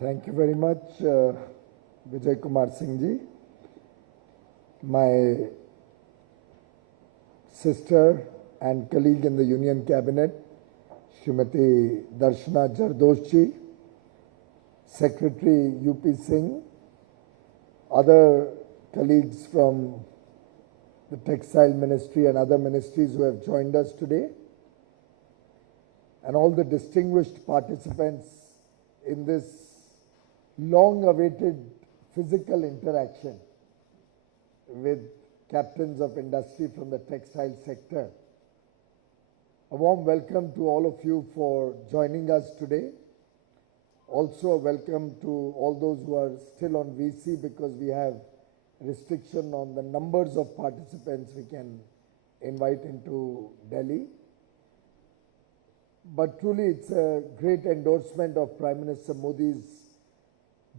Thank you very much, Vijay Kumar Singh ji. My sister and colleague in the Union Cabinet, Srimati Darshana Jardosh ji, Secretary UP Singh, other colleagues from the Textile Ministry and other ministries who have joined us today, and all the distinguished participants in this long-awaited physical interaction with captains of industry from the textile sector. A warm welcome to all of you for joining us today. Also a welcome to all those who are still on VC because we have restriction on the numbers of participants we can invite into Delhi. But truly it's a great endorsement of Prime Minister Modi's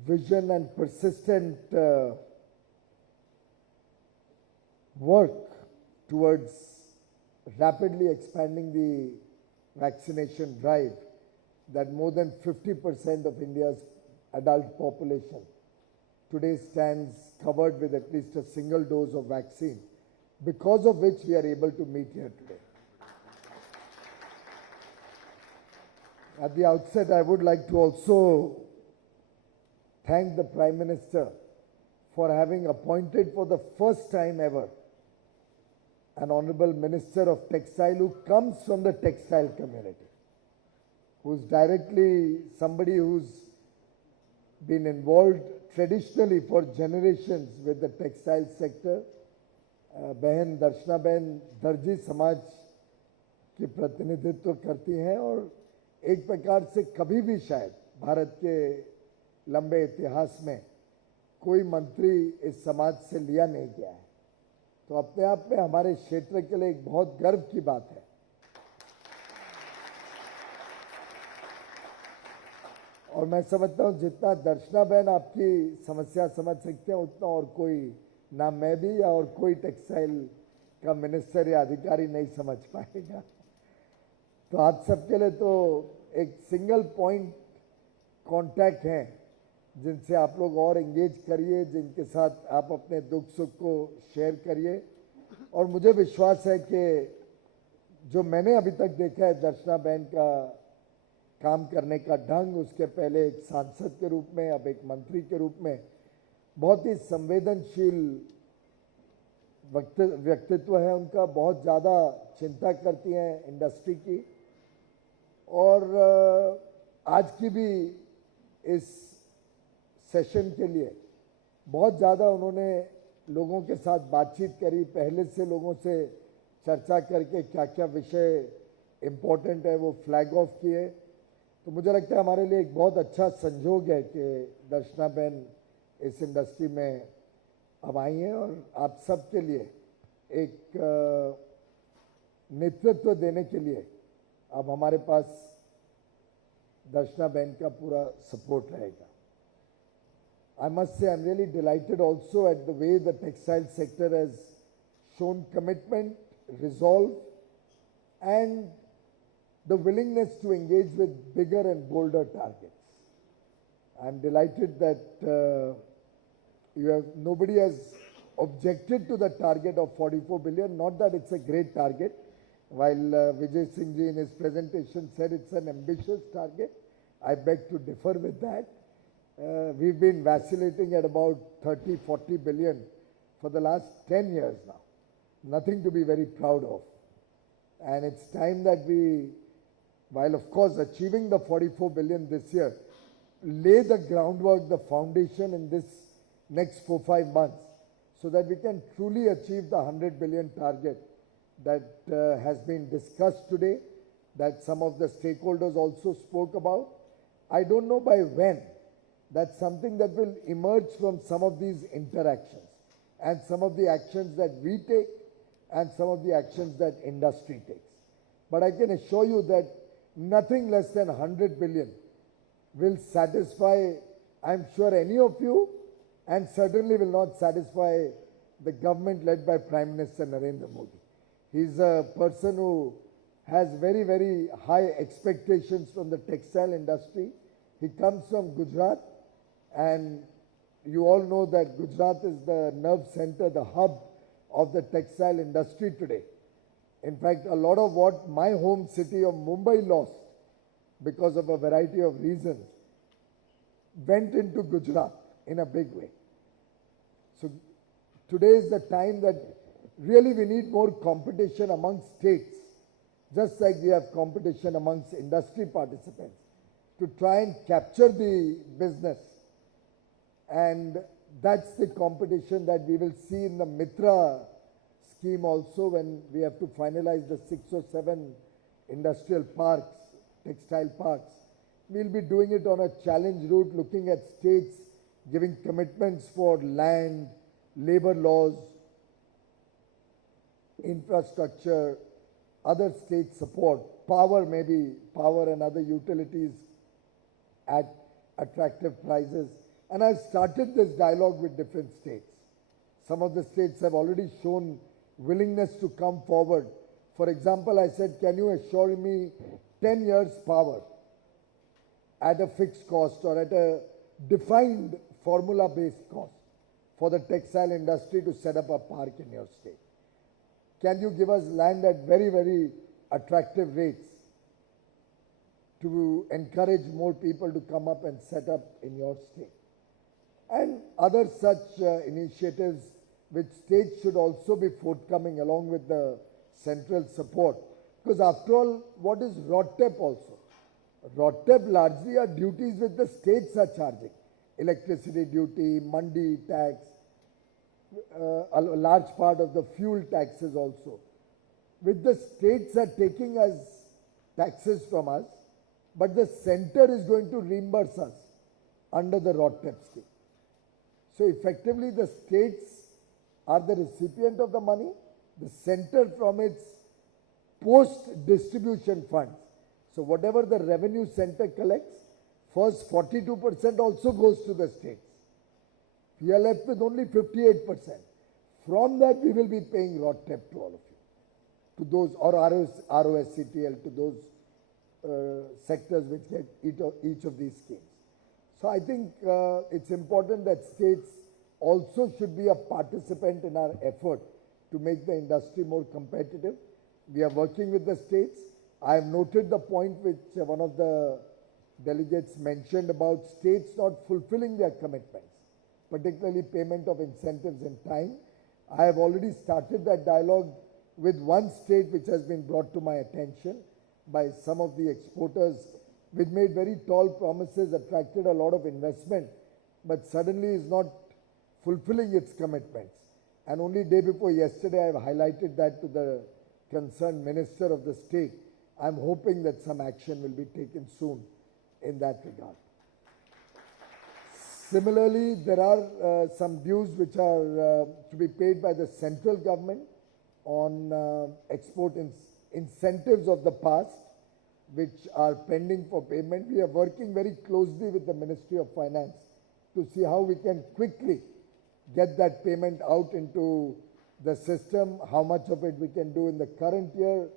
vision and persistent work towards rapidly expanding the vaccination drive, that more than 50% of India's adult population today stands covered with at least a single dose of vaccine, because of which we are able to meet here today. At the outset, I would like to also thank the Prime Minister for having appointed for the first time ever an Honorable Minister of Textile who comes from the textile community, who's directly somebody who's been involved traditionally for generations with the textile sector. बहन दर्शना बहन दर्जी समाज के प्रतिनिधित्व करती हैं और एक प्रकार से कभी भी शायद भारत के लंबे इतिहास में कोई मंत्री इस समाज से लिया नहीं गया है, तो अपने आप में हमारे क्षेत्र के लिए एक बहुत गर्व की बात है। और मैं समझता हूं जितना दर्शना बहन आपकी समस्या समझ सकते हैं उतना और कोई, ना मैं भी या और कोई टेक्सटाइल का मिनिस्टर या अधिकारी नहीं समझ पाएगा। तो आप सबके लिए तो एक सिंगल पॉइंट कांटेक्ट हैं जिनसे आप लोग और एंगेज करिए, जिनके साथ आप अपने दुख सुख को शेयर करिए। और मुझे विश्वास है कि जो मैंने अभी तक देखा है दर्शना बहन का काम करने का ढंग, उसके पहले एक सांसद के रूप में, अब एक मंत्री के रूप में, बहुत ही संवेदनशील व्यक्तित्व है उनका, बहुत ज़्यादा चिंता करती हैं इंडस्ट्री की। और आज की भी इस सेशन के लिए बहुत ज़्यादा उन्होंने लोगों के साथ बातचीत करी, पहले से लोगों से चर्चा करके क्या क्या विषय इम्पोर्टेंट है वो फ्लैग ऑफ किए। तो मुझे लगता है हमारे लिए एक बहुत अच्छा संजोग है कि दर्शना बहन इस इंडस्ट्री में अब आई हैं और आप सब के लिए एक नेतृत्व देने के लिए अब हमारे पास दर्शना बहन का पूरा सपोर्ट रहेगा। I must say I'm really delighted also at the way the textile sector has shown commitment, resolve, and the willingness to engage with bigger and bolder targets. I'm delighted that nobody has objected to the target of 44 billion. Not that it's a great target, while Vijay Singh ji in his presentation said it's an ambitious target. I beg to differ with that. We've been vacillating at about 30-40 billion for the last 10 years now. Nothing to be very proud of. And it's time that we, while of course achieving the 44 billion this year, lay the groundwork, the foundation in this next 4-5 months so that we can truly achieve the 100 billion target that has been discussed today, that some of the stakeholders also spoke about. I don't know by when. That's something that will emerge from some of these interactions and some of the actions that we take and some of the actions that industry takes. But I can assure you that nothing less than 100 billion will satisfy, I'm sure, any of you, and certainly will not satisfy the government led by Prime Minister Narendra Modi. He's a person who has very, very high expectations from the textile industry. He comes from Gujarat. And you all know that Gujarat is the nerve center, the hub of the textile industry today. In fact, a lot of what my home city of Mumbai lost because of a variety of reasons went into Gujarat in a big way. So today is the time that really we need more competition amongst states, just like we have competition amongst industry participants, to try and capture the business. And that's the competition that we will see in the Mitra scheme also, when we have to finalize the 6 or 7 industrial parks, textile parks. We'll be doing it on a challenge route, looking at states giving commitments for land, labor laws, infrastructure, other state support, power, maybe power and other utilities at attractive prices. And I've started this dialogue with different states. Some of the states have already shown willingness to come forward. For example, I said, can you assure me 10 years power at a fixed cost or at a defined formula-based cost for the textile industry to set up a park in your state? Can you give us land at very, very attractive rates to encourage more people to come up and set up in your state? And other such initiatives which states should also be forthcoming along with the central support. Because after all, what is RODTEP also? RODTEP largely are duties which the states are charging. Electricity duty, mandi tax, a large part of the fuel taxes also, which the states are taking as taxes from us, but the center is going to reimburse us under the RODTEP scheme. So effectively the states are the recipient of the money, the center from its post-distribution funds. So whatever the revenue center collects, first 42% also goes to the states. We are left with only 58%. From that we will be paying RODTEP to all of you, to those, or ROSCTL, to those sectors which get each of these schemes. So I think it's important that states also should be a participant in our effort to make the industry more competitive. We are working with the states. I have noted the point which one of the delegates mentioned about states not fulfilling their commitments, particularly payment of incentives in time. I have already started that dialogue with one state which has been brought to my attention by some of the exporters, which made very tall promises, attracted a lot of investment, but suddenly is not fulfilling its commitments. And only day before yesterday, I have highlighted that to the concerned minister of the state. I'm hoping that some action will be taken soon in that regard. Similarly, there are some dues which are to be paid by the central government on export incentives of the past, which are pending for payment. We are working very closely with the Ministry of Finance to see how we can quickly get that payment out into the system, how much of it we can do in the current year,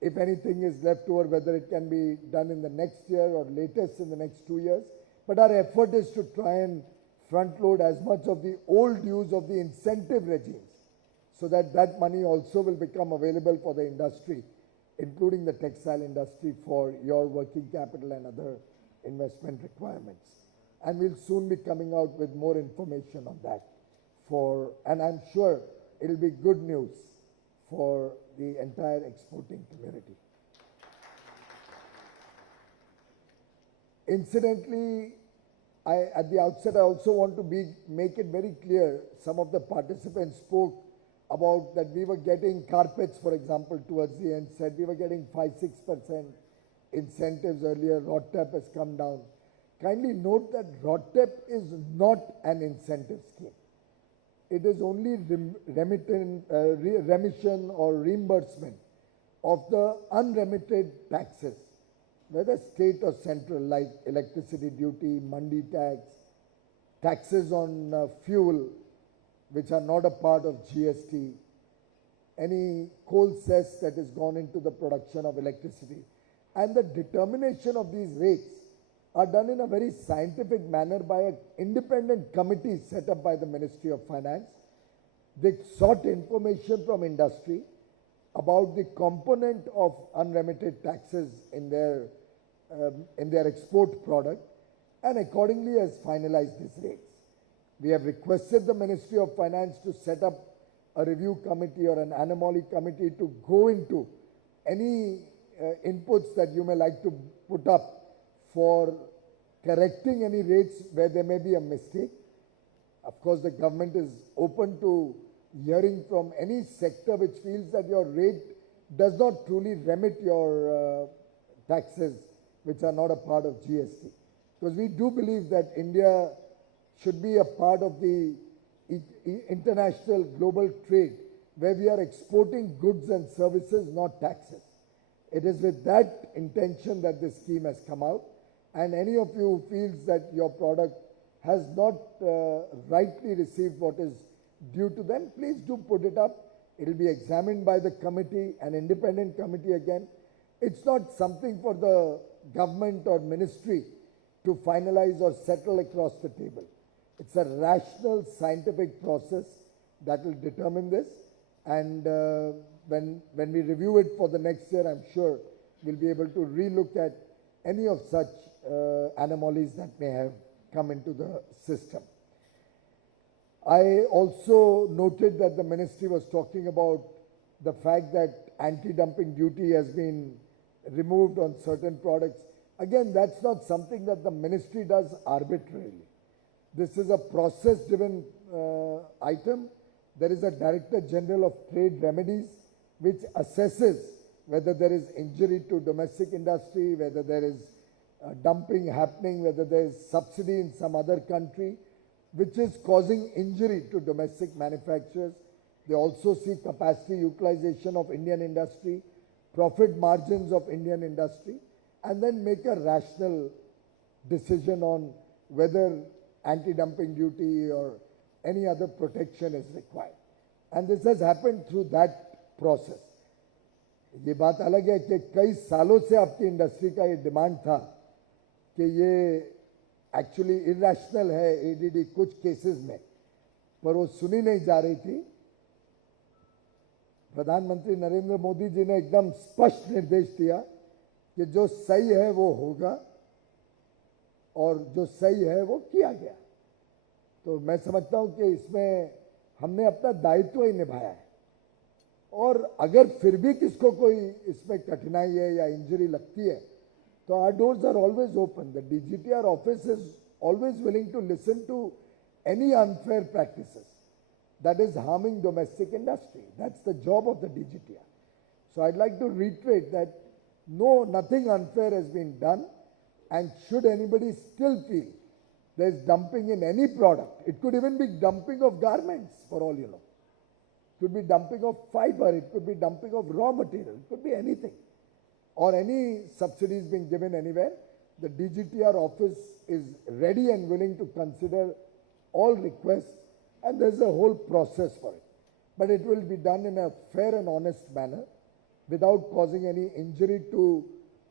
if anything is left over, whether it can be done in the next year or latest in the next 2 years. But our effort is to try and front load as much of the old dues of the incentive regimes, so that that money also will become available for the industry, including the textile industry, for your working capital and other investment requirements. And we'll soon be coming out with more information on that. And I'm sure it'll be good news for the entire exporting community. Incidentally, at the outset, I also want to make it very clear, some of the participants spoke about that we were getting carpets, for example, towards the end, said we were getting 5-6% incentives earlier, RODTEP has come down. Kindly note that RODTEP is not an incentive scheme. It is only remission or reimbursement of the unremitted taxes, whether state or central, like electricity duty, mandi tax, taxes on fuel, which are not a part of GST, any coal cess that has gone into the production of electricity. And the determination of these rates are done in a very scientific manner by an independent committee set up by the Ministry of Finance. They sought information from industry about the component of unremitted taxes in their export product, and accordingly has finalized these rates. We have requested the Ministry of Finance to set up a review committee or an anomaly committee to go into any inputs that you may like to put up for correcting any rates where there may be a mistake. Of course, the government is open to hearing from any sector which feels that your rate does not truly remit your taxes which are not a part of GST. Because we do believe that India should be a part of the international global trade where we are exporting goods and services, not taxes. It is with that intention that this scheme has come out. And any of you who feels that your product has not rightly received what is due to them, please do put it up. It will be examined by the committee, an independent committee again. It's not something for the government or ministry to finalize or settle across the table. It's a rational scientific process that will determine this. And when we review it for the next year, I'm sure we'll be able to relook at any of such anomalies that may have come into the system. I also noted that the ministry was talking about the fact that anti-dumping duty has been removed on certain products. Again, that's not something that the ministry does arbitrarily. This is a process-driven item. There is a Director General of Trade Remedies which assesses whether there is injury to domestic industry, whether there is dumping happening, whether there is subsidy in some other country which is causing injury to domestic manufacturers. They also see capacity utilization of Indian industry, profit margins of Indian industry, and then make a rational decision on whether anti-dumping duty or any other protection is required. And this has happened through that process. ये बात अलग है कि कई सालों से आपकी industry का ये डिमांड था कि ये एक्चुअली इरेशनल है एडीडी कुछ केसेस में, पर वो सुनी नहीं जा रही थी. प्रधानमंत्री नरेंद्र मोदी जी ने एकदम स्पष्ट निर्देश दिया कि जो सही है वो होगा और जो सही है वो किया गया. तो मैं समझता हूं कि इसमें हमने अपना दायित्व ही निभाया है. और अगर फिर भी किसको कोई इसमें कठिनाई है या इंजरी लगती है तो our doors are always open. The DGTR office is always willing to listen to any unfair practices that is harming domestic industry. That's the job of the DGTR. So I'd like to reiterate that no, nothing unfair has been done, and should anybody still feel there's dumping in any product, it could even be dumping of garments for all you know. It could be dumping of fiber, it could be dumping of raw material, it could be anything. Or any subsidies being given anywhere, the DGTR office is ready and willing to consider all requests, and there's a whole process for it. But it will be done in a fair and honest manner without causing any injury to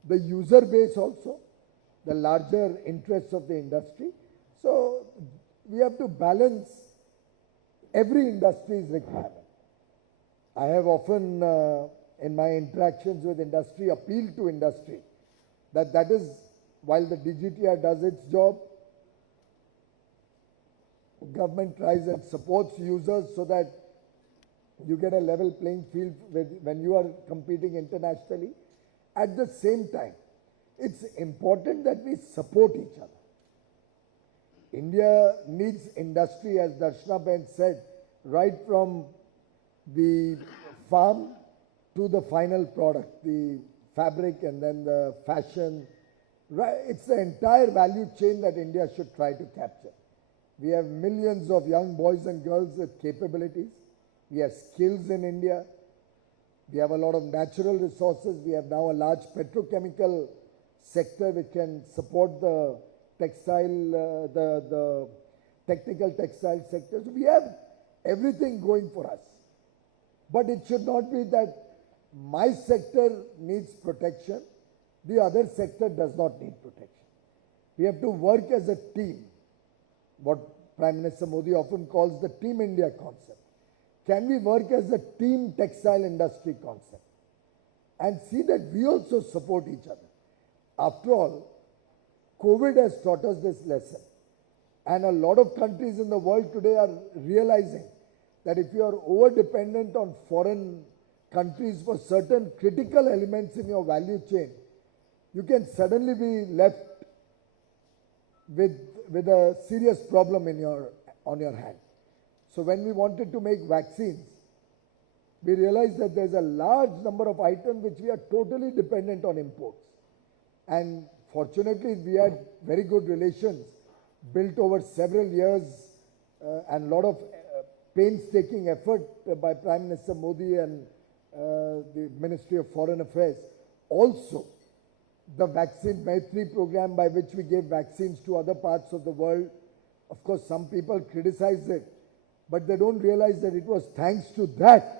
the user base also, the larger interests of the industry. So we have to balance every industry's requirement. I have often in my interactions with industry appealed to industry that is, while the DGTR does its job, government tries and supports users so that you get a level playing field when you are competing internationally. At the same time, it's important that we support each other. India needs industry, as Darshana Ben said, right from the farm to the final product, the fabric and then the fashion. Right, it's the entire value chain that India should try to capture. We have millions of young boys and girls with capabilities. We have skills in India. We have a lot of natural resources. We have now a large petrochemical sector which can support the textile, the technical textile sector. So we have everything going for us. But it should not be that my sector needs protection, the other sector does not need protection. We have to work as a team, what Prime Minister Modi often calls the Team India concept. Can we work as a team textile industry concept and see that we also support each other? After all, COVID has taught us this lesson. And a lot of countries in the world today are realizing that if you are over-dependent on foreign countries for certain critical elements in your value chain, you can suddenly be left with a serious problem on your hand. So when we wanted to make vaccines, we realized that there's a large number of items which we are totally dependent on imports. And fortunately, we had very good relations built over several years and a lot of painstaking effort by Prime Minister Modi and the Ministry of Foreign Affairs. Also, the Vaccine Maitri program by which we gave vaccines to other parts of the world. Of course, some people criticize it, but they don't realize that it was thanks to that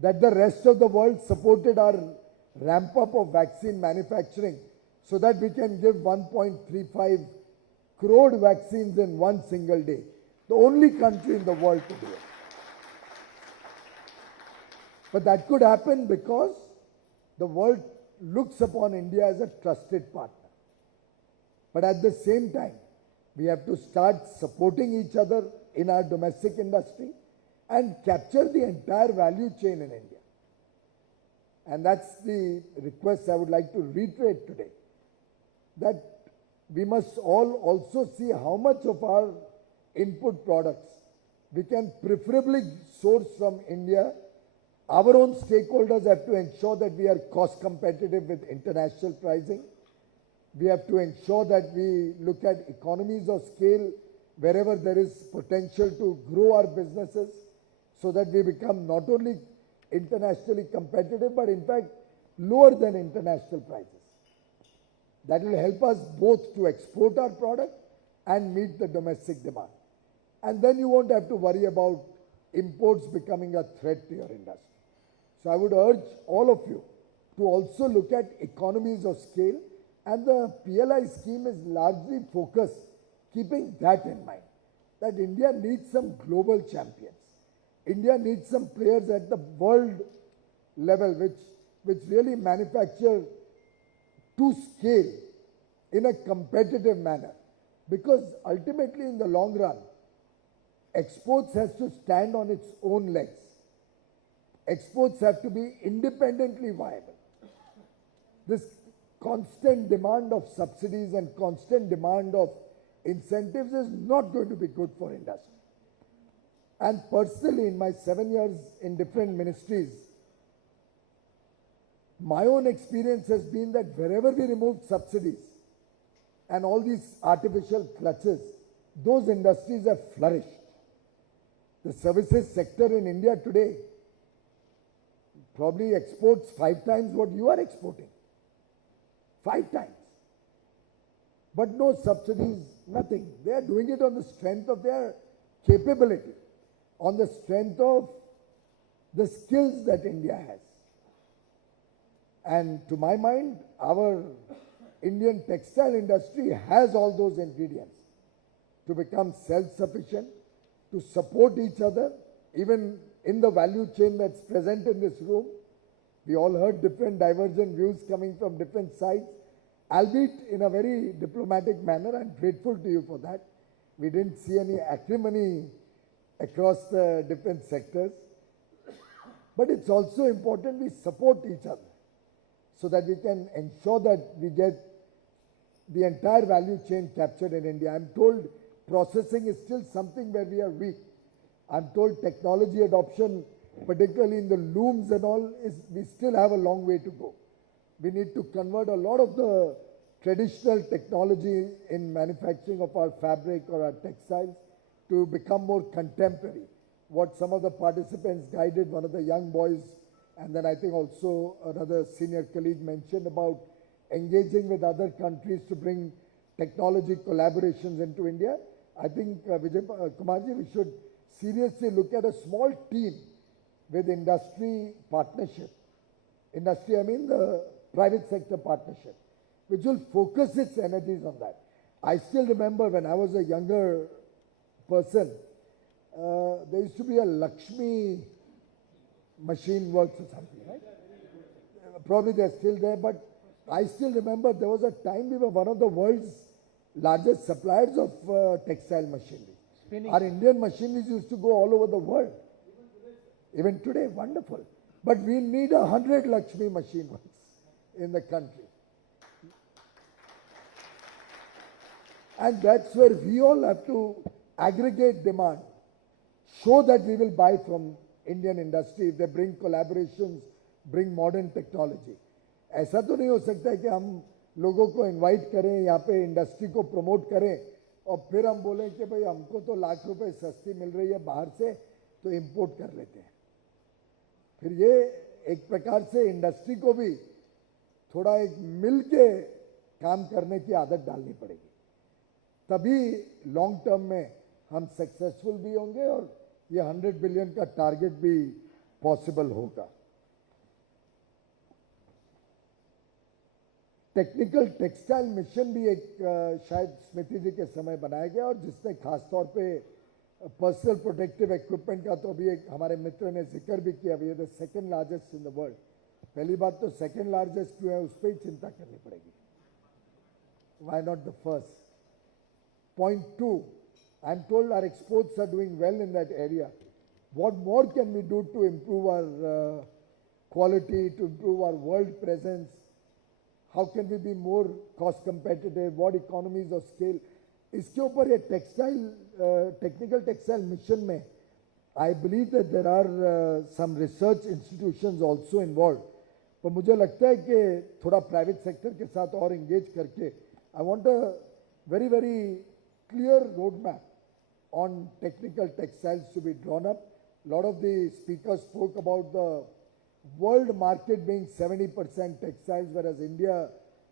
the rest of the world supported our ramp up of vaccine manufacturing so that we can give 1.35 crore vaccines in one single day. The only country in the world to do it. But that could happen because the world looks upon India as a trusted partner. But at the same time, we have to start supporting each other in our domestic industry and capture the entire value chain in India. And that's the request I would like to reiterate today, that we must all also see how much of our input products we can preferably source from India. Our own stakeholders have to ensure that we are cost competitive with international pricing. We have to ensure that we look at economies of scale wherever there is potential to grow our businesses so that we become not only internationally competitive, but in fact lower than international prices. That will help us both to export our product and meet the domestic demand. And then you won't have to worry about imports becoming a threat to your industry. So I would urge all of you to also look at economies of scale, and the PLI scheme is largely focused keeping that in mind, that India needs some global champions. India needs some players at the world level which really manufacture to scale in a competitive manner. Because ultimately in the long run, exports has to stand on its own legs. Exports have to be independently viable. This constant demand of subsidies and constant demand of incentives is not going to be good for industry. And personally, in my 7 years in different ministries, my own experience has been that wherever we removed subsidies and all these artificial clutches, those industries have flourished. The services sector in India today probably exports 5 times what you are exporting. 5 times. But no subsidies, nothing. They are doing it on the strength of their capability, on the strength of the skills that India has. And to my mind, our Indian textile industry has all those ingredients to become self-sufficient, to support each other, even in the value chain that's present in this room. We all heard different divergent views coming from different sides, albeit in a very diplomatic manner. I'm grateful to you for that. We didn't see any acrimony across the different sectors. But it's also important we support each other so that we can ensure that we get the entire value chain captured in India. I'm told processing is still something where we are weak. I'm told technology adoption, particularly in the looms and all, we still have a long way to go. We need to convert a lot of the traditional technology in manufacturing of our fabric or our textiles to become more contemporary. What some of the participants guided, one of the young boys, and then I think also another senior colleague mentioned about engaging with other countries to bring technology collaborations into India. I think, Vijay Kumarji, we should seriously look at a small team with industry partnership. Industry, I mean the private sector partnership, which will focus its energies on that. I still remember when I was a younger person, there used to be a Lakshmi machine works or something, right? Probably they're still there, but I still remember there was a time we were one of the world's largest suppliers of textile machinery. Spinning. Our Indian machineries used to go all over the world. Even today, wonderful. But we need 100 Lakshmi machine works in the country. And that's where we all have to aggregate demand, show that we will buy from Indian industry if they bring collaborations, bring modern technology. ऐसा तो नहीं हो सकता है कि हम लोगों को इनवाइट करें, यहाँ पे इंडस्ट्री को प्रमोट करें और फिर हम बोलें कि भाई हमको तो लाख रुपए सस्ती मिल रही है बाहर से तो इंपोर्ट कर लेते हैं. फिर ये एक प्रकार से इंडस्ट्री को भी थोड़ा एक मिल के काम करने की आदत डालनी पड़ेगी. तभी लॉन्ग टर्म में हम सक्सेसफुल भी होंगे और ये 100 बिलियन का टारगेट भी पॉसिबल होगा. टेक्निकल टेक्सटाइल मिशन भी एक शायद स्मृति जी के समय बनाया गया और जिसने खासतौर पे पर्सनल प्रोटेक्टिव इक्विपमेंट का तो अभी एक हमारे मित्र ने जिक्र भी किया. We are the second largest in the world. पहली बात तो सेकंड लार्जेस्ट क्यों है उस पर ही चिंता करनी पड़ेगी. Why not the first. Point 2, I'm told our exports are doing well in that area. What more can we do to improve our quality, to improve our world presence? How can we be more cost competitive? What economies of scale? इसके ऊपर ये technical textile mission में, I believe that there are some research institutions also involved. पर मुझे लगता है कि थोड़ा private sector के साथ और engage करके, I want a very, very clear roadmap on technical textiles to be drawn up. A lot of the speakers spoke about the world market being 70% textiles, whereas India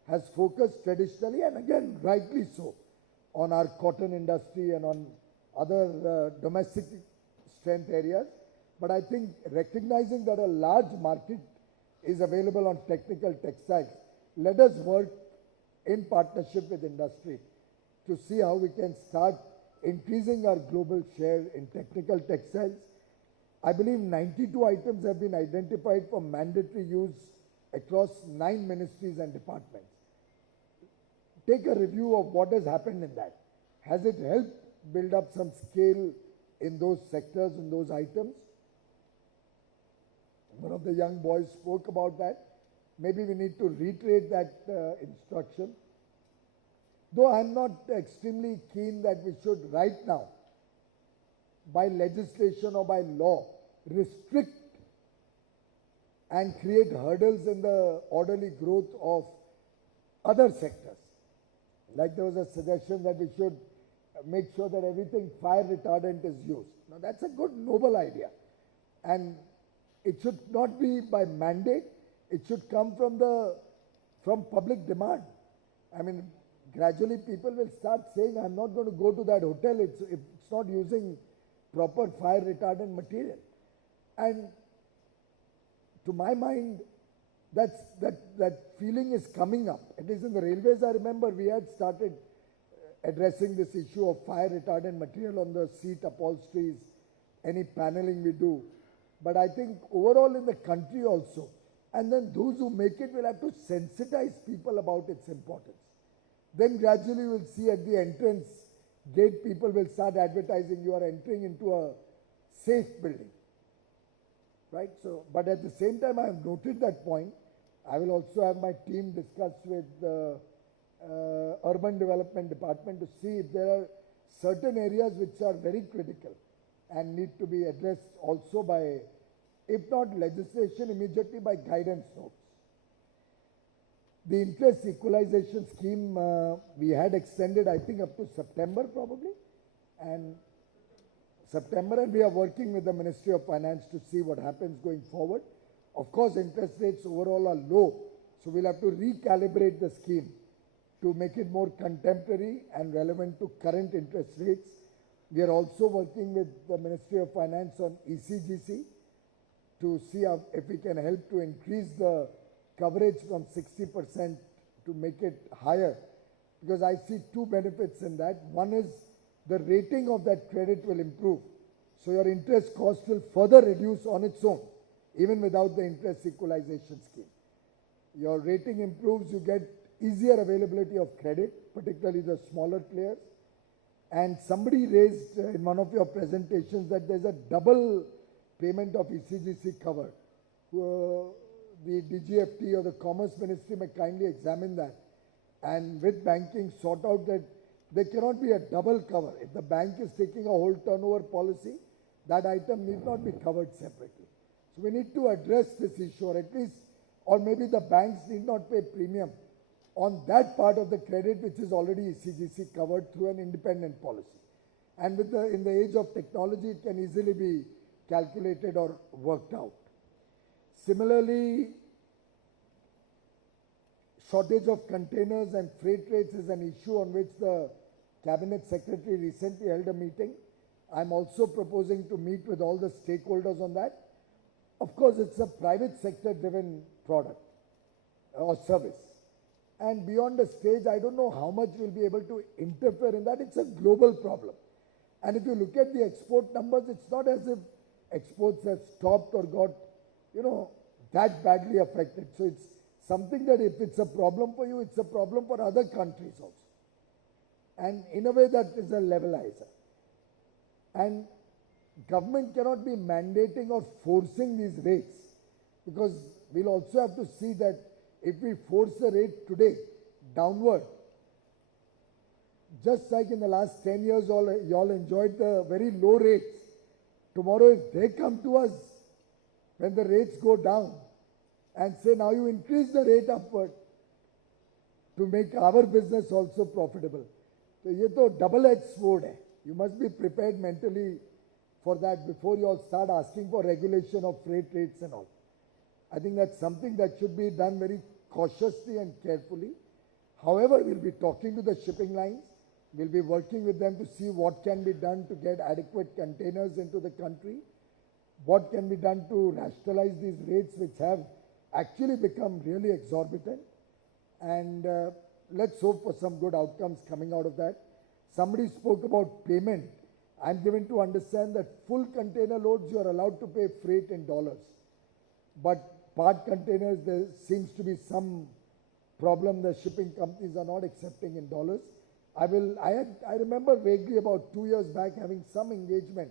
has focused traditionally, and again, rightly so, on our cotton industry and on other domestic strength areas. But I think recognizing that a large market is available on technical textiles, let us work in partnership with industry to see how we can start increasing our global share in technical textiles. I believe 92 items have been identified for mandatory use across 9 ministries and departments. Take a review of what has happened in that. Has it helped build up some scale in those sectors, in those items? One of the young boys spoke about that. Maybe we need to reiterate that instruction. Though I'm not extremely keen that we should right now, by legislation or by law, restrict and create hurdles in the orderly growth of other sectors. Like there was a suggestion that we should make sure that everything fire retardant is used. Now that's a good, noble idea. And it should not be by mandate. It should come from public demand. I mean, gradually people will start saying, I'm not going to go to that hotel if it's not using proper fire retardant material. And to my mind, that feeling is coming up. At least in the railways, I remember we had started addressing this issue of fire retardant material on the seat upholsteries, any paneling we do. But I think overall in the country also, and then those who make it will have to sensitize people about its importance. Then gradually we'll see at the entrance gate, people will start advertising you are entering into a safe building. Right? So, but at the same time, I have noted that point. I will also have my team discuss with the Urban Development Department to see if there are certain areas which are very critical and need to be addressed also by, if not legislation, immediately by guidance notes. The interest equalization scheme, we had extended, I think, up to September probably. And we are working with the Ministry of Finance to see what happens going forward. Of course, interest rates overall are low, so we'll have to recalibrate the scheme to make it more contemporary and relevant to current interest rates. We are also working with the Ministry of Finance on ECGC to see if we can help to increase the coverage from 60% to make it higher, because I see two benefits in that. One is the rating of that credit will improve. So your interest cost will further reduce on its own, even without the interest equalization scheme. Your rating improves, you get easier availability of credit, particularly the smaller players. And somebody raised in one of your presentations that there's a double payment of ECGC cover. The DGFT or the Commerce Ministry may kindly examine that, and with banking sort out that there cannot be a double cover. If the bank is taking a whole turnover policy, that item need not be covered separately. So we need to address this issue, or at least, or maybe the banks need not pay premium on that part of the credit which is already ECGC covered through an independent policy. And with in the age of technology, it can easily be calculated or worked out. Similarly, shortage of containers and freight rates is an issue on which the Cabinet Secretary recently held a meeting. I'm also proposing to meet with all the stakeholders on that. Of course, it's a private sector driven product or service. And beyond a stage, I don't know how much we'll be able to interfere in that. It's a global problem. And if you look at the export numbers, it's not as if exports have stopped or got, that badly affected. So it's something that if it's a problem for you, it's a problem for other countries also. And in a way that is a levelizer. And government cannot be mandating or forcing these rates, because we'll also have to see that if we force the rate today downward, just like in the last 10 years, you all enjoyed the very low rates. Tomorrow, if they come to us when the rates go down and say, now you increase the rate upward to make our business also profitable. So, this is a double-edged sword. You must be prepared mentally for that before you all start asking for regulation of freight rates and all. I think that's something that should be done very cautiously and carefully. However, we'll be talking to the shipping lines. We'll be working with them to see what can be done to get adequate containers into the country. What can be done to rationalize these rates, which have actually become really exorbitant. And let's hope for some good outcomes coming out of that. Somebody spoke about payment. I'm given to understand that full container loads, you are allowed to pay freight in dollars. But part containers, there seems to be some problem. The shipping companies are not accepting in dollars. I remember vaguely about 2 years back having some engagement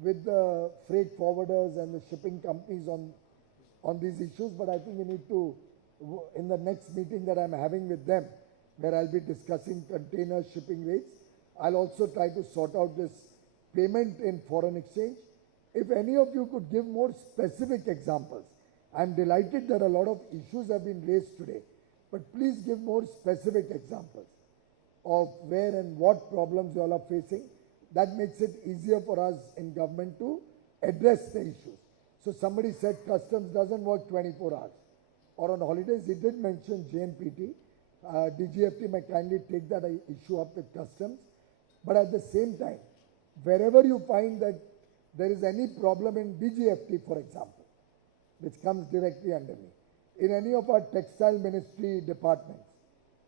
with the freight forwarders and the shipping companies on these issues, but I think we need to, in the next meeting that I'm having with them, where I'll be discussing container shipping rates, I'll also try to sort out this payment in foreign exchange. If any of you could give more specific examples, I'm delighted that a lot of issues have been raised today, but please give more specific examples of where and what problems you all are facing. That makes it easier for us in government to address the issues. So somebody said customs doesn't work 24 hours. Or on holidays, he did mention JNPT. DGFT may kindly take that issue up with customs. But at the same time, wherever you find that there is any problem in DGFT, for example, which comes directly under me, in any of our textile ministry departments,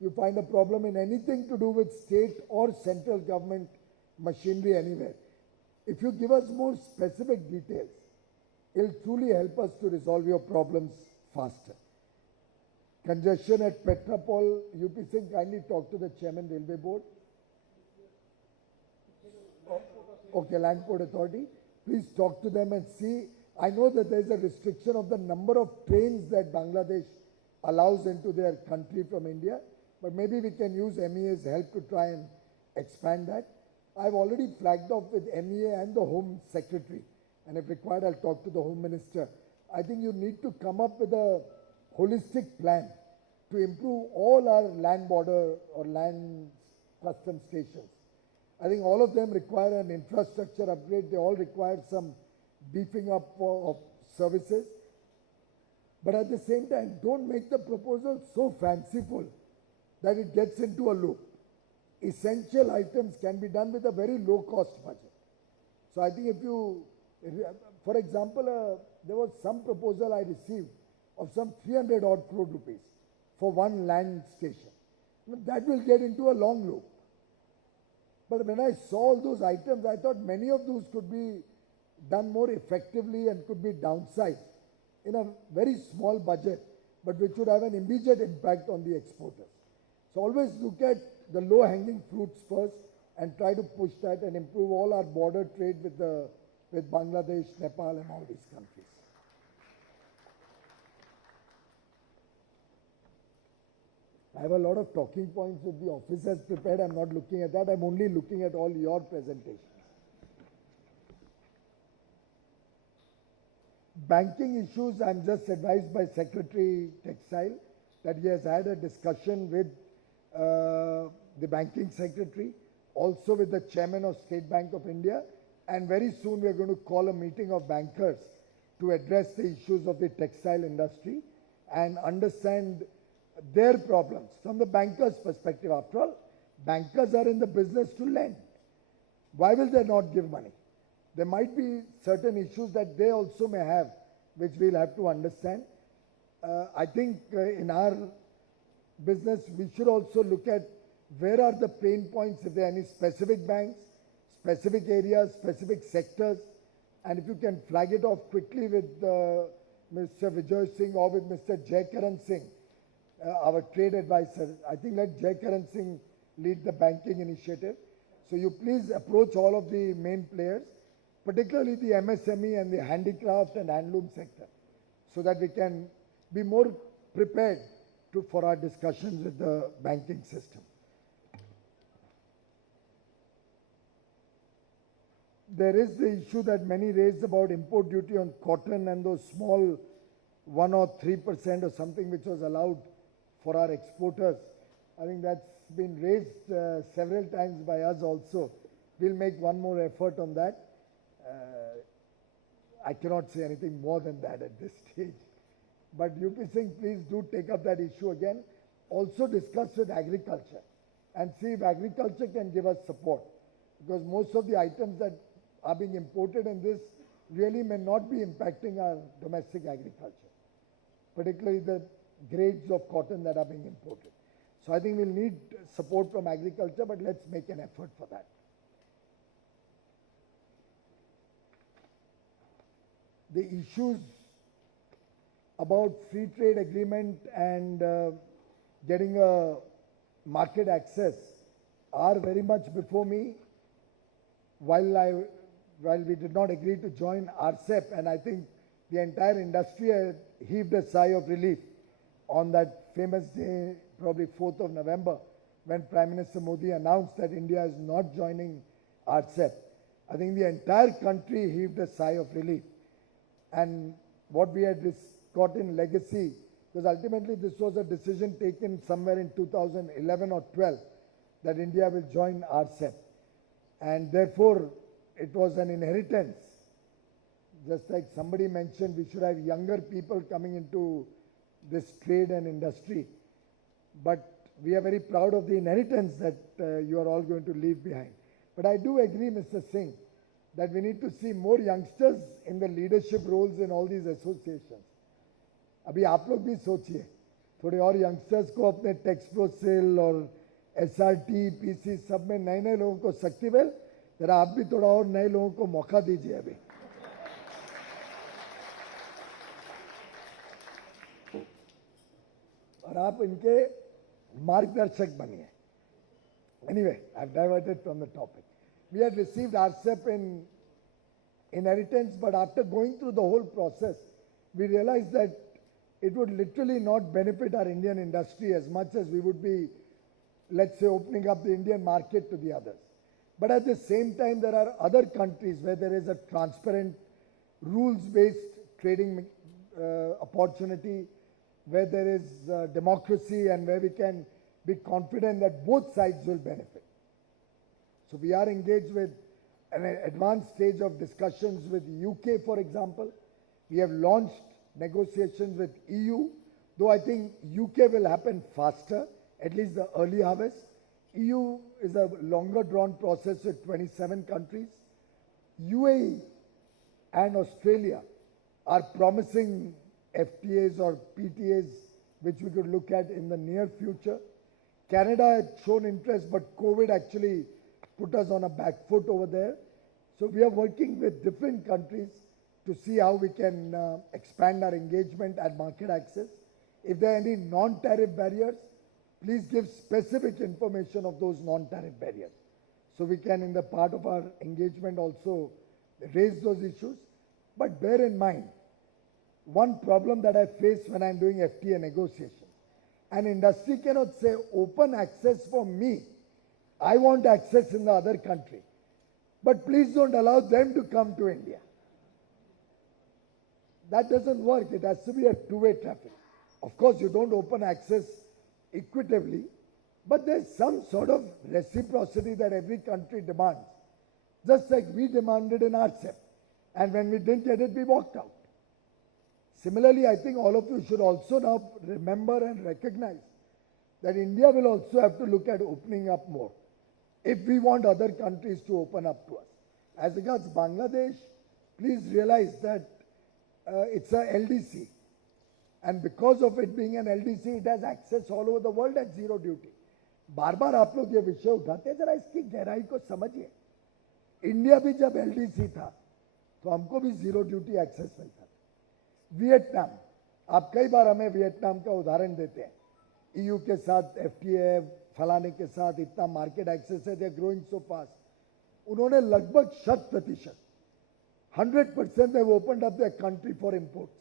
you find a problem in anything to do with state or central government machinery anywhere. If you give us more specific details, it'll truly help us to resolve your problems faster. Congestion at Petropol, UP Singh, kindly talk to the Chairman Railway Board. Okay, Land Port Authority. Please talk to them and see. I know that there is a restriction of the number of trains that Bangladesh allows into their country from India, but maybe we can use MEA's help to try and expand that. I've already flagged off with MEA and the Home Secretary, and if required, I'll talk to the Home Minister. I think you need to come up with a holistic plan to improve all our land border or land custom stations. I think all of them require an infrastructure upgrade. They all require some beefing up of services. But at the same time, don't make the proposal so fanciful that it gets into a loop. Essential items can be done with a very low cost budget. So I think if you, for example, there was some proposal I received of some 300 odd crore rupees for one land station. That will get into a long loop. But when I saw all those items, I thought many of those could be done more effectively and could be downsized in a very small budget, but which would have an immediate impact on the exporters. So always look at the low-hanging fruits first and try to push that and improve all our border trade with Bangladesh, Nepal and all these countries. I have a lot of talking points that the office has prepared. I'm not looking at that. I'm only looking at all your presentations. Banking issues, I'm just advised by Secretary Textile that he has had a discussion with the Banking Secretary, also with the Chairman of State Bank of India, and very soon we are going to call a meeting of bankers to address the issues of the textile industry and understand their problems from the bankers' perspective. After all, bankers are in the business to lend. Why will they not give money? There might be certain issues that they also may have, which we'll have to understand. I think in our business, we should also look at where are the pain points, if there are any specific banks, specific areas, specific sectors, and if you can flag it off quickly with Mr. Vijay Singh or with Mr. Jai Karan Singh, our trade advisor. I think let Jai Karan Singh lead the banking initiative. So you please approach all of the main players, particularly the MSME and the handicraft and handloom sector, so that we can be more prepared for our discussions with the banking system. There is the issue that many raised about import duty on cotton and those small 1 or 3% or something which was allowed for our exporters. I think that's been raised several times by us also. We'll make one more effort on that. I cannot say anything more than that at this stage. But UP Singh, please do take up that issue again. Also discuss with agriculture and see if agriculture can give us support. Because most of the items that are being imported in this really may not be impacting our domestic agriculture, particularly the grades of cotton that are being imported. So I think we'll need support from agriculture, but let's make an effort for that. The issues about free trade agreement and getting a market access are very much before me. While we did not agree to join RCEP, and I think the entire industry heaved a sigh of relief on that famous day, probably 4th of November, when Prime Minister Modi announced that India is not joining RCEP. I think the entire country heaved a sigh of relief. And what we had got in legacy, because ultimately this was a decision taken somewhere in 2011 or 12 that India will join RCEP. And therefore, it was an inheritance. Just like somebody mentioned, we should have younger people coming into this trade and industry. But we are very proud of the inheritance that you are all going to leave behind. But I do agree, Mr. Singh, that we need to see more youngsters in the leadership roles in all these associations. अभी आप लोग भी सोचिए, थोड़े और youngsters को अपने tax pro cell और SRT, PC सब में नए नए लोगों को शक्तिवेल, जरा आप भी थोड़ा और नए लोगों को मौका दीजिए अभी. और आप इनके मार्गदर्शक बनिए. Anyway, I've diverted from the topic. We had received RCEP in inheritance, but after going through the whole process, we realized that it would literally not benefit our Indian industry as much as we would be, let's say, opening up the Indian market to the others. But at the same time, there are other countries where there is a transparent, rules-based trading opportunity, where there is democracy and where we can be confident that both sides will benefit. So we are engaged with an advanced stage of discussions with UK, for example. We have launched negotiations with EU, though I think UK will happen faster, at least the early harvest. EU is a longer drawn process with 27 countries. UAE and Australia are promising FTAs or PTAs which we could look at in the near future. Canada had shown interest, but COVID actually put us on a back foot over there. So we are working with different countries to see how we can expand our engagement and market access. If there are any non-tariff barriers, please give specific information of those non-tariff barriers. So we can, in the part of our engagement, also raise those issues. But bear in mind, one problem that I face when I'm doing FTA negotiations, an industry cannot say open access for me. I want access in the other country. But please don't allow them to come to India. That doesn't work. It has to be a two-way traffic. Of course, you don't open access equitably, but there's some sort of reciprocity that every country demands. Just like we demanded in RCEP. And when we didn't get it, we walked out. Similarly, I think all of you should also now remember and recognize that India will also have to look at opening up more if we want other countries to open up to us. As regards Bangladesh, please realize that it's a LDC. And because of it being an LDC, it has access all over the world at zero duty. बार-बार आप लोग ये विषय उठाते हैं, जरा इसकी गहराई को समझिए. इंडिया भी जब LDC था, तो हमको भी जीरो ड्यूटी एक्सेस मिलता था. वियतनाम, आप कई बार हमें वियतनाम का उदाहरण देते हैं. EU के साथ FTA, फलाने के साथ इतना मार्केट एक्सेस है, they are growing so fast. उन्होंने लगभग 100%, 100% they've opened up their country for imports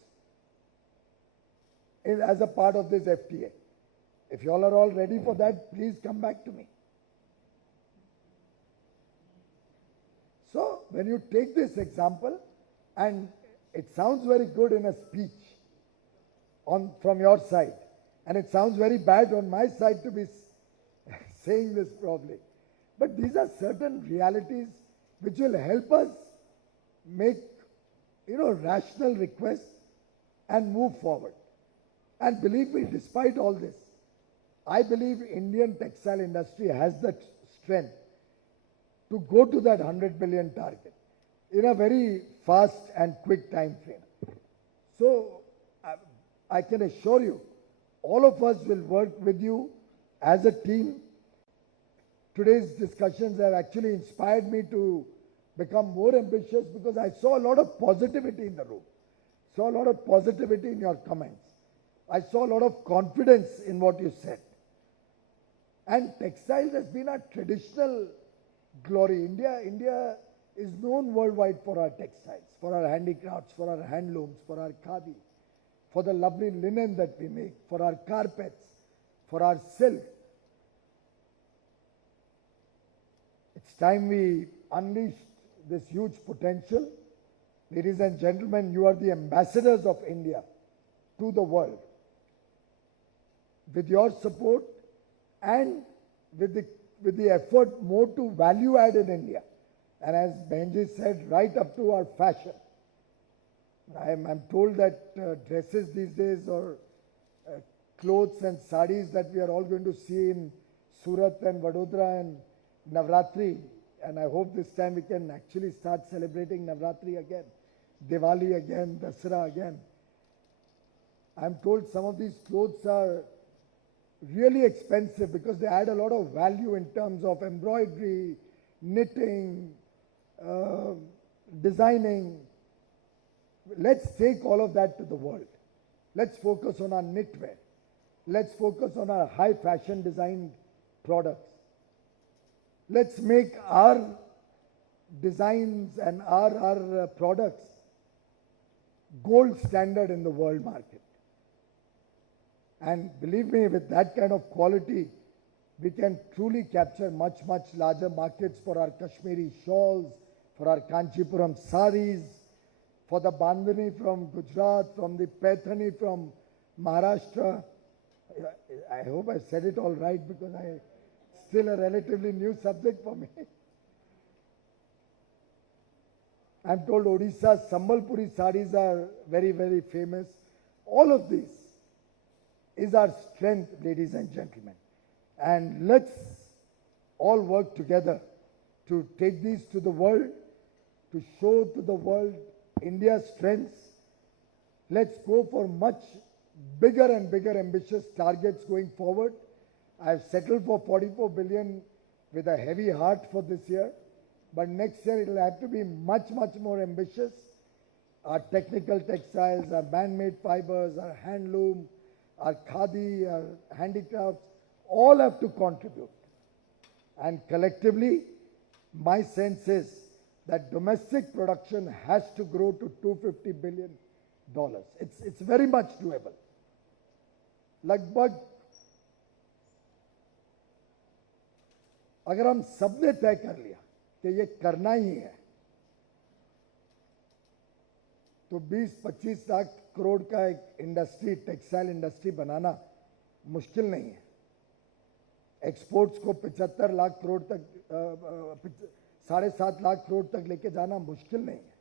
as a part of this FTA. If you all are all ready for that, please come back to me. So, when you take this example, and it sounds very good in a speech from your side, and it sounds very bad on my side to be saying this probably, but these are certain realities which will help us make, rational requests and move forward. And believe me, despite all this, I believe Indian textile industry has the strength to go to that 100 billion target in a very fast and quick time frame. So I can assure you, all of us will work with you as a team. Today's discussions have actually inspired me to become more ambitious because I saw a lot of positivity in the room, saw a lot of positivity in your comments. I saw a lot of confidence in what you said. And textiles has been our traditional glory. India is known worldwide for our textiles, for our handicrafts, for our handlooms, for our khadi, for the lovely linen that we make, for our carpets, for our silk. It's time we unleashed this huge potential. Ladies and gentlemen, you are the ambassadors of India to the world. With your support and with the effort more to value add in India, and as Benji said, right up to our fashion. I'm told that dresses these days or clothes and saris that we are all going to see in Surat and Vadodara and Navratri, and I hope this time we can actually start celebrating Navratri again, Diwali again, Dasara again. I'm told some of these clothes are really expensive because they add a lot of value in terms of embroidery, knitting, designing. Let's take all of that to the world. Let's focus on our knitwear. Let's focus on our high fashion designed products. Let's make our designs and our products gold standard in the world market. And believe me, with that kind of quality, we can truly capture much, much larger markets for our Kashmiri shawls, for our Kanchipuram saris, for the Bandhani from Gujarat, from the Paithani from Maharashtra. I hope I said it all right because it's still a relatively new subject for me. I'm told Odisha's Sambalpuri saris are very, very famous. All of these is our strength, ladies and gentlemen. And let's all work together to take these to the world, to show to the world India's strengths. Let's go for much bigger and bigger ambitious targets going forward. I have settled for 44 billion with a heavy heart for this year, but next year it will have to be much, much more ambitious. Our technical textiles, our man-made fibers, our handloom, our khadi, our handicrafts, all have to contribute. And collectively, my sense is that domestic production has to grow to $250 billion. It's very much doable. लगभग अगर हम सबने तय कर लिया कि ये करना ही है, तो 20-25 लाख करोड़ का एक इंडस्ट्री, टेक्सटाइल इंडस्ट्री बनाना मुश्किल नहीं है. एक्सपोर्ट्स को 75 लाख करोड़ तक, 7.5 लाख करोड़ तक लेके जाना मुश्किल नहीं है,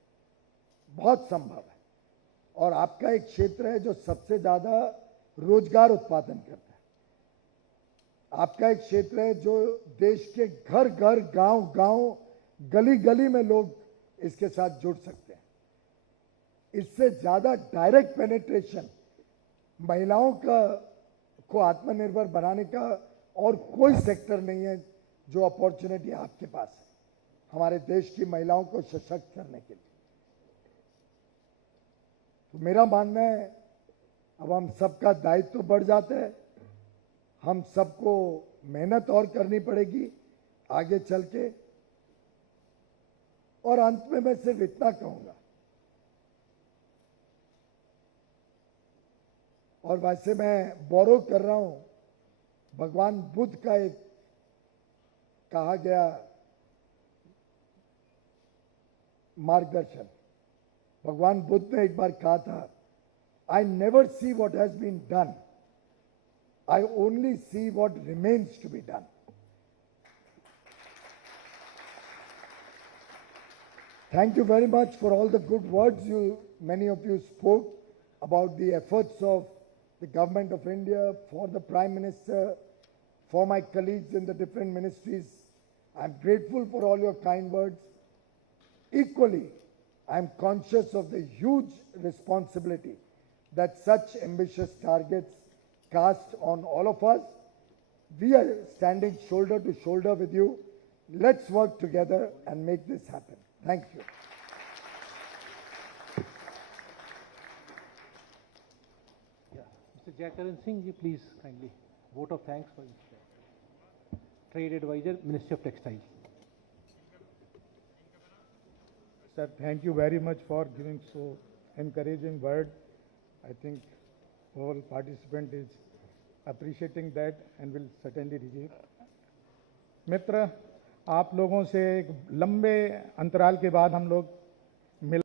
बहुत संभव है. और आपका एक क्षेत्र है जो सबसे ज्यादा रोजगार उत्पादन करता है. आपका एक क्षेत्र है जो देश के घर घर, गांव गांव, गली गली में लोग इसके साथ जुड़ सकते हैं. इससे ज्यादा डायरेक्ट पेनिट्रेशन महिलाओं को आत्मनिर्भर बनाने का और कोई सेक्टर नहीं है जो अपॉर्चुनिटी आपके पास है हमारे देश की महिलाओं को सशक्त करने के लिए. तो मेरा मानना है अब हम सबका दायित्व बढ़ जाता है. हम सबको मेहनत और करनी पड़ेगी आगे चल के. और अंत में मैं सिर्फ इतना कहूंगा, और वैसे मैं बोरो कर रहा हूं भगवान बुद्ध का एक कहा गया मार्गदर्शन. भगवान बुद्ध ने एक बार कहा था, I never see what has been done, I only see what remains to be done. Thank you very much for all the good words many of you spoke about the efforts of the Government of India, for the Prime Minister, for my colleagues in the different ministries. I'm grateful for all your kind words. Equally, I'm conscious of the huge responsibility that such ambitious targets cast on all of us. We are standing shoulder to shoulder with you. Let's work together and make this happen. Thank you. Mr. Jakaran Singh, ji, please kindly vote of thanks for this. Trade Advisor, Ministry of Textiles. Sir, thank you very much for giving so encouraging word. I think all participant is appreciating that and will certainly receive. मित्र, आप लोगों से एक लंबे अंतराल के बाद हम लोग